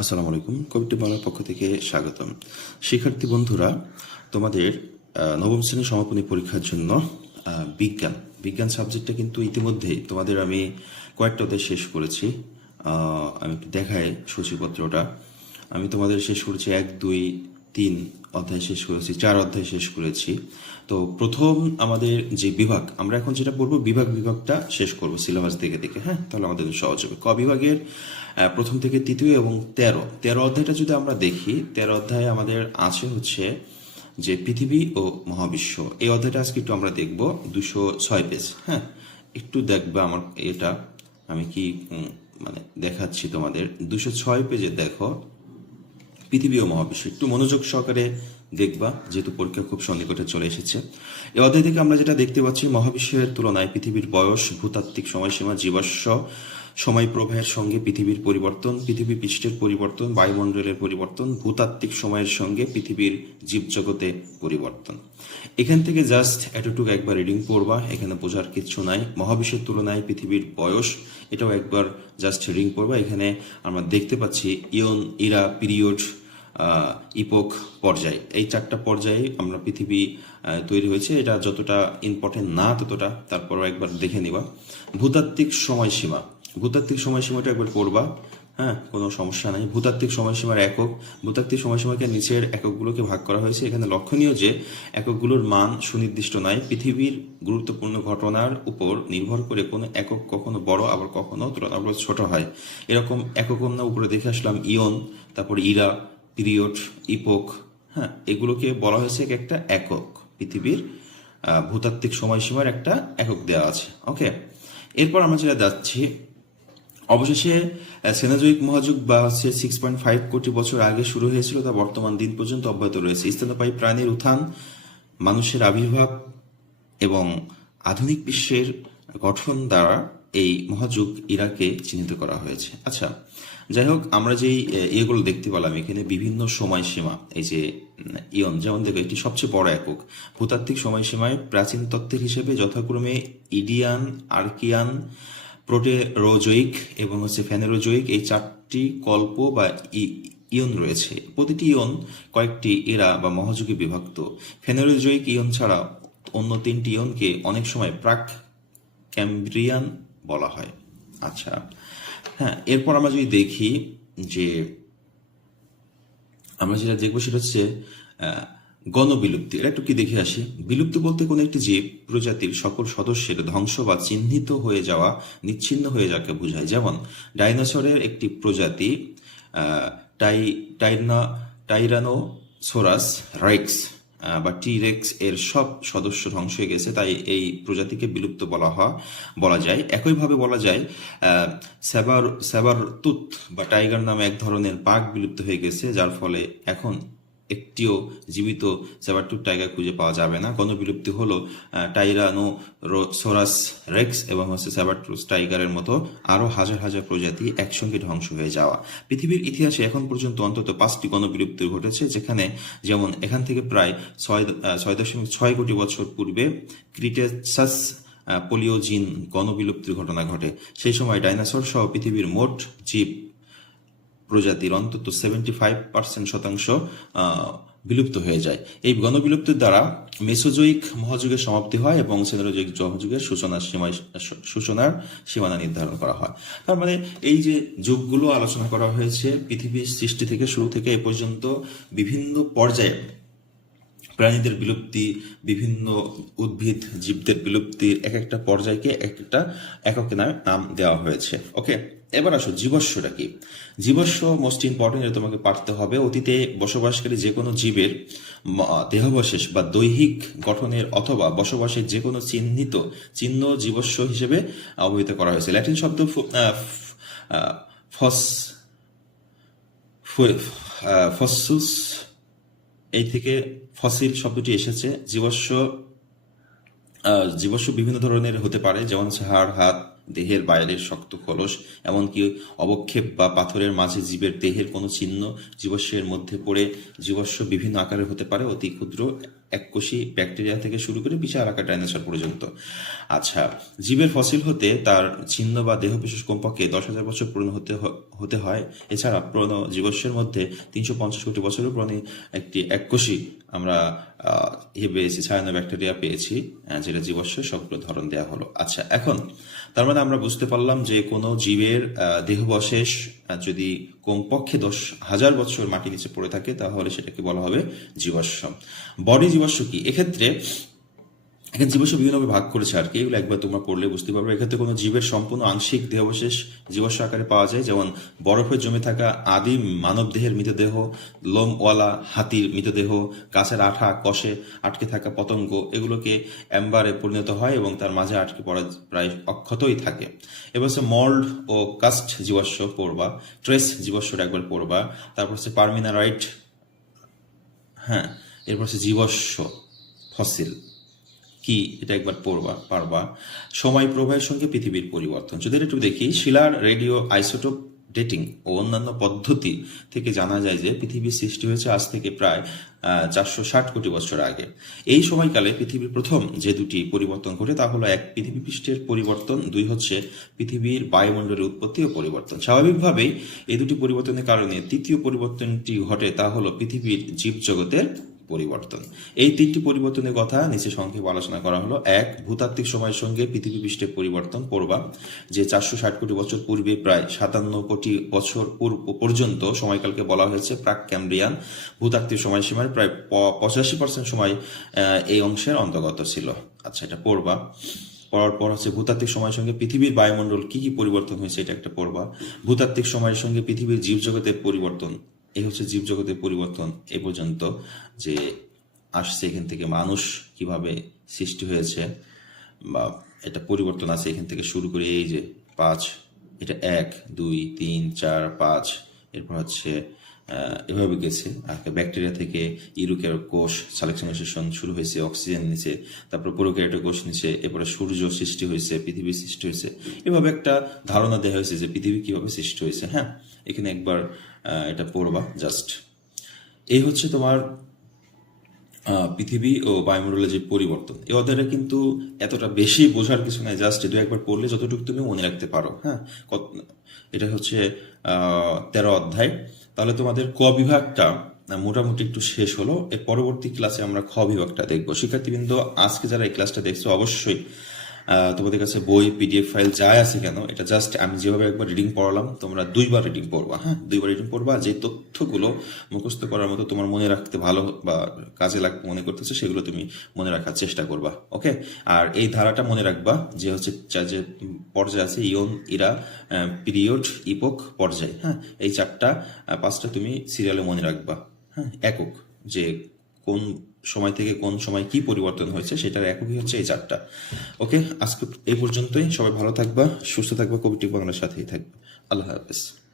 আসসালামু আলাইকুম, কবিটি বাংলার পক্ষ থেকে স্বাগতম। শিক্ষার্থী বন্ধুরা, তোমাদের নবম শ্রেণির সমাপনী পরীক্ষার জন্য বিজ্ঞান। বিজ্ঞান সাবজেক্টটা কিন্তু ইতিমধ্যেই তোমাদের আমি কয়েকটা অধ্যায় শেষ করেছি। আমি একটু দেখাই সূচিপত্রটা। আমি তোমাদের শেষ করেছি এক, দুই তিন অধ্যায় শেষ করেছি, চার অধ্যায় শেষ করেছি। তো প্রথম আমাদের যে বিভাগ, আমরা এখন যেটা পড়ব বিভাগ বিভাগটা শেষ করব সিলেবাস দেখে দেখে হ্যাঁ? তাহলে আমাদের সহজ হবে। ক বিভাগের প্রথম থেকে তৃতীয় এবং তেরো। তেরো অধ্যায়টা যদি আমরা দেখি, তেরো অধ্যায়ে আমাদের আছে হচ্ছে যে পৃথিবী ও মহাবিশ্ব। এই অধ্যায়টা আজকে একটু আমরা দেখব, দুশো ছয় পেজ হ্যাঁ? একটু দেখবে আমার এটা, আমি কি মানে দেখাচ্ছি তোমাদের। দুশো ছয় পেজে দেখো পৃথিবী ও মহাবিশ্ব। একটু মনোযোগ সহকারে দেখবা, যেহেতু পরীক্ষা খুব সন্নিকটে চলে এসেছে। এই অধ্যায় থেকে আমরা যেটা দেখতে পাচ্ছি, মহাবিশ্বের তুলনায় পৃথিবীর বয়স, ভূতাত্ত্বিক সময়সীমা জীবাশ্ম সময় প্রবাহের সঙ্গে পৃথিবীর পরিবর্তন, পৃথিবী পৃষ্ঠের পরিবর্তন, বায়ুমণ্ডলের পরিবর্তন, ভূতাত্ত্বিক সময়ের সঙ্গে পৃথিবীর জীবজগতে পরিবর্তন। এখান থেকে জাস্ট এতটুকু একবার রিডিং পড়বা, এখানে বোঝার কিছু নাই। মহাবিশ্বের তুলনায় পৃথিবীর বয়স, এটাও একবার জাস্ট রিডিং পড়বা। এখানে আমরা দেখতে পাচ্ছি ইয়ন, ইরা, পিরিয়ড ইপোক পর্যায়। এই চারটা পর্যায়ে আমরা পৃথিবী তৈরি হয়েছে। এটা যতটা ইম্পর্টেন্ট না ততটা, তারপরও একবার দেখে নিবা। ভূতাত্ত্বিক সময়সীমা। ভূতাত্ত্বিক সময়সীমাটা একবার পড়বা। হ্যাঁ কোনো সমস্যা নাই। ভূতাত্ত্বিক সময়সীমার একক, ভূতাত্ত্বিক সময়সীমাকে নিচের এককগুলোকে ভাগ করা হয়েছে। এখানে লক্ষণীয় যে, এককগুলোর মান সুনির্দিষ্ট নয় পৃথিবীর গুরুত্বপূর্ণ ঘটনার উপর নির্ভর করে কোনো একক কখনো বড়, আবার কখনো তুলনামূলক ছোট হয়। এরকম একক আমরা উপরে দেখে আসলাম ইয়ন, তারপর ইরা পিরিয়ড ইপোক হ্যাঁ এগুলোকে বলা হয়েছে এক একটা একক। পৃথিবীর ভূতাত্ত্বিক সময়সীমার একটা একক দেওয়া আছে ওকে? এরপর আমরা যেটা যাচ্ছি। অবশেষে আহ, সেনাজয়িক মহাযুগ বা হচ্ছে সিক্স পয়েন্ট ফাইভ কোটি বছর আগে শুরু হয়েছিল তা বর্তমান দিন পর্যন্ত অব্যাহত রয়েছে। স্তন্যপায়ী প্রাণীর উত্থান মানুষের আবির্ভাব এবং আধুনিক বিশ্বের গঠন দ্বারা এই মহাযুগ ইরাকে চিহ্নিত করা হয়েছে। আচ্ছা যাই হোক, আমরা যেই ইয়েগুলো দেখতে পেলাম, এখানে বিভিন্ন সময়সীমা, এই যে, ইয়ন, যেমন দেখো, এটি সবচেয়ে বড় একক। ভূতাত্ত্বিক সময়সীমায় প্রাচীন তত্ত্বের হিসেবে যথাক্রমে ইডিয়ান, আর্কিয়ান প্রোটেরোজয়িক এবং হচ্ছে ফেনেরোজয়িক এই চারটি কল্প বা ইয়ন রয়েছে। প্রতিটি ইয়ন কয়েকটি এরা বা মহাযুগে বিভক্ত। ফেনেরোজয়িক ইয়ন ছাড়া অন্য তিনটি ইয়নকে অনেক সময় প্রাক ক্যাম্ব্রিয়ান বলা হয়। আচ্ছা হ্যাঁ এরপর আমরা যদি দেখি যে আমরা যেটা দেখব সেটা হচ্ছে গণবিলুপ্তি। এটা একটু কি দেখে আসি? বিলুপ্তি বলতে কোনো একটি জীব প্রজাতির সকল সদস্যের ধ্বংস বা চিহ্নিত হয়ে যাওয়া, নিচ্ছিন্ন হয়ে যাকে বোঝায়। যেমন, ডাইনোসরের একটি প্রজাতি টাই, টাইনা, টাইরানোসোরাস রাইক্স বা টিরেক্স এর সব সদস্য ধ্বংস হয়ে গেছে, তাই এই প্রজাতিকে বিলুপ্ত বলা হয়, বলা যায়। একইভাবে বলা যায় সেবার স্যাবার তুথ বা টাইগার নামে এক ধরনের বাঘ বিলুপ্ত হয়ে গেছে, যার ফলে এখন একটিও জীবিত স্যাবারতুত টাইগার খুঁজে পাওয়া যাবে না। গণবিলুপ্তি হলো টাইরানো সোরাস রেক্স এবং হচ্ছে স্যাবারটুস টাইগারের মতো আরও হাজার হাজার প্রজাতি একসঙ্গে ধ্বংস হয়ে যাওয়া। পৃথিবীর ইতিহাসে এখন পর্যন্ত অন্তত পাঁচটি গণবিলুপ্তি ঘটেছে, যেখানে যেমন এখান থেকে প্রায় ছয় ছয় দশমিক ছয় কোটি বছর পূর্বে ক্রিটেসাস পোলিওজিন গণবিলুপ্তির ঘটনা ঘটে। সেই সময় ডাইনোসর সহ পৃথিবীর মোট জীব প্রজাতির অন্তত সেভেন্টি ফাইভ পার্সেন্ট শতাংশ বিলুপ্ত হয়ে যায়। এই গণবিলুপ্তির দ্বারা মেসোজয়িক মহাযুগের সমাপ্তি হয় এবং সেনোজয়িক মহাযুগের সূচনার সীমায়, সূচনার সীমানা নির্ধারণ করা হয়। তার মানে এই যে যুগগুলো আলোচনা করা হয়েছে, পৃথিবীর সৃষ্টি থেকে শুরু থেকে এ পর্যন্ত বিভিন্ন পর্যায়ে প্রাণীদের বিলুপ্তি, বিভিন্ন উদ্ভিদ, জীবদের বিলুপ্তির এক একটা পর্যায়কে এক একটা একক নাম দেওয়া হয়েছে। ওকে এবার আসো জীবস্বটা কি? জীবস্ব মোস্ট ইম্পর্টেন্ট তোমাকে পাঠতে হবে। অতীতে বসবাসকারী যে কোনো জীবের দেহাবশেষ বা দৈহিক গঠনের অথবা বসবাসের যে কোনো চিহ্নিত চিহ্ন জীবস্ব হিসেবে অবহিত করা হয়েছে। ল্যাটিন শব্দ ফস ফসুস, এই থেকে ফসিল শব্দটি এসেছে। জীবস্ব জীবস্ব বিভিন্ন ধরনের হতে পারে, যেমন হাড় হাত দেহের বাইরের শক্ত খোলস, এমনকি অবক্ষেপ বা পাথরের মাঝে জীবের দেহের কোনো চিহ্ন জীবস্বের মধ্যে পড়ে জীবস্ব বিভিন্ন আকারের হতে পারে। অতি ক্ষুদ্র এককোষী ব্যাকটেরিয়া থেকে শুরু করে বিশাল আকার ডাইনোসর পর্যন্ত। আচ্ছা জীবের ফসিল হতে তার চিহ্ন বা দেহ বিশেষ কমপক্ষে দশ হাজার বছর পুরনো হতে হতে হয়। এছাড়া পুরনো জীবস্বের মধ্যে তিনশো পঞ্চাশ কোটি বছরের পুরনো একটি এককোষী আমরা ইয়ে পেয়েছি ছায়ানো ব্যাকটেরিয়া পেয়েছি যেটা জীবস্বের সবগুলো ধরন দেওয়া হলো। আচ্ছা এখন তার মানে আমরা বুঝতে পারলাম যে কোনো জীবের দেহবশেষ যদি কমপক্ষে দশ হাজার বছর মাটি নিচে পড়ে থাকে, তাহলে সেটাকে বলা হবে জীবাশ্ম বডি জীবাশ্ম কি? এক্ষেত্রে এখানে জীবাশ্ম বিভিন্নভাবে ভাগ করেছে আর কি। এগুলো একবার তোমরা পড়লে বুঝতে পারবে। এক্ষেত্রে কোনো জীবের সম্পূর্ণ আংশিক দেহাবশেষ জীবাশ্ম আকারে পাওয়া যায়। যেমন বরফে জমে থাকা আদিম মানব দেহের মৃতদেহ, লোমওয়ালা হাতির মৃতদেহ, গাছের আঠা, কষে আটকে থাকা পতঙ্গ এগুলোকে অ্যাম্বারে পরিণত হয় এবং তার মাঝে আটকে পড়া প্রায় অক্ষতই থাকে। এবার হচ্ছে মল্ড ও কাস্ট জীবাশ্ম পড়বা, ট্রেস জীবাশ্মটা একবার পড়বা। তারপর হচ্ছে পারমিনারাইট হ্যাঁ এরপর হচ্ছে জীবাশ্ম, ফসিল। কি এটা একবার পড়বা, পারবা। সময় প্রবাহের সঙ্গে পৃথিবীর পরিবর্তন। যদি একটু দেখি, শিলার রেডিও আইসোটোপ ডেটিং ও অন্যান্য পদ্ধতি থেকে জানা যায় যে পৃথিবীর সৃষ্টি হয়েছে আজ থেকে প্রায় চারশো ষাট কোটি বছর আগে। এই সময়কালে পৃথিবীর প্রথম যে দুটি পরিবর্তন ঘটে তা হলো এক, পৃথিবী পৃষ্ঠের পরিবর্তন, দুই হচ্ছে পৃথিবীর বায়ুমণ্ডলের উৎপত্তি ও পরিবর্তন। স্বাভাবিকভাবেই এই দুটি পরিবর্তনের কারণে তৃতীয় পরিবর্তনটি ঘটে তা হলো পৃথিবীর জীবজগতের পরিবর্তন। এই তিনটি পরিবর্তনের কথা নিচে সংক্ষেপে আলোচনা করা হলো। এক, ভূতাত্ত্বিক সময়ের সঙ্গে পৃথিবী পৃষ্ঠের পরিবর্তন পড়বা যে চারশো ষাট কোটি বছর পূর্বে প্রায় সাতান্ন কোটি বছর পর্যন্ত সময়কালকে বলা হয়েছে প্রাক ক্যাম্ব্রিয়ান ভূতাত্ত্বিক সময়সীমার প্রায় পঁচাশি পার্সেন্ট সময় এই অংশের অন্তর্গত ছিল। আচ্ছা এটা পড়বা পড়ার পর হচ্ছে ভূতাত্ত্বিক সময়ের সঙ্গে পৃথিবীর বায়ুমণ্ডল কি কি পরিবর্তন হয়েছে, এটা একটা পড়বা ভূতাত্ত্বিক সময়ের সঙ্গে পৃথিবীর জীবজগতের পরিবর্তন এই হচ্ছে জীবজগতের পরিবর্তন এ পর্যন্ত যে আসছে এখান থেকে মানুষ কীভাবে সৃষ্টি হয়েছে বা এটা পরিবর্তন আছে এখান থেকে শুরু করে এই যে পাঁচ, এটা এক, দুই, তিন, চার, পাঁচ, এরপর হচ্ছে এভাবে গেছে। আর ব্যাকটেরিয়া থেকে ইউরোকের কোষ সালেকশন শুরু হয়েছে, অক্সিজেন নিচে, তারপর প্রোক্যারিওটিক কোষ নিচে, এরপরে সূর্য সৃষ্টি হয়েছে, পৃথিবী সৃষ্টি হয়েছে। এভাবে একটা ধারণা দেওয়া হয়েছে যে পৃথিবী কীভাবে সৃষ্টি হয়েছে হ্যাঁ? এখানে একবার এটা পড়বা, জাস্ট। এই হচ্ছে তোমার পৃথিবী ও বায়ুমণ্ডলের যে পরিবর্তন, এ অধ্যায়টা কিন্তু এতটা বেশি বোঝার কিছু নাই জাস্ট এটা একবার পড়লে যতটুকু তুমি মনে রাখতে পারো হ্যাঁ? এটা হচ্ছে তেরো অধ্যায়। তাহলে তোমাদের ক বিভাগটা মোটামুটি একটু শেষ হলো। এর পরবর্তী ক্লাসে আমরা খ বিভাগটা দেখব। শিক্ষার্থীবৃন্দ, আজকে যারা এই ক্লাসটা দেখছ, অবশ্যই তোমাদের কাছে বই পিডিএফ ফাইল যাই আছে কেন, এটা জাস্ট আমি যেভাবে একবার রিডিং পড়ালাম, তোমরা দুইবার রিডিং পড়বা হ্যাঁ? দুইবার রিডিং পড়বা, যে তথ্যগুলো মুখস্থ করার মতো তোমার মনে রাখতে ভালো বা কাজে লাগ, মনে করতেছে, সেগুলো তুমি মনে রাখার চেষ্টা করবা ওকে আর এই ধারাটা মনে রাখবা যে হচ্ছে যে পর্যায়ে আছে, ইয়ন, ইরা পিরিয়ড, ইপোক, পর্যায় হ্যাঁ? এই চারটা পাঁচটা তুমি সিরিয়ালে মনে রাখবা হ্যাঁ? একক, যে কোন সময় থেকে কোন সময় কি পরিবর্তন হয়েছে সেটার এককই হচ্ছে এই চারটা। ওকে, আজকে এই পর্যন্তই। সবাই ভালো থাকবা, সুস্থ থাকবা, কবিটি বাংলার সাথেই থাকবে। আল্লাহ হাফেজ।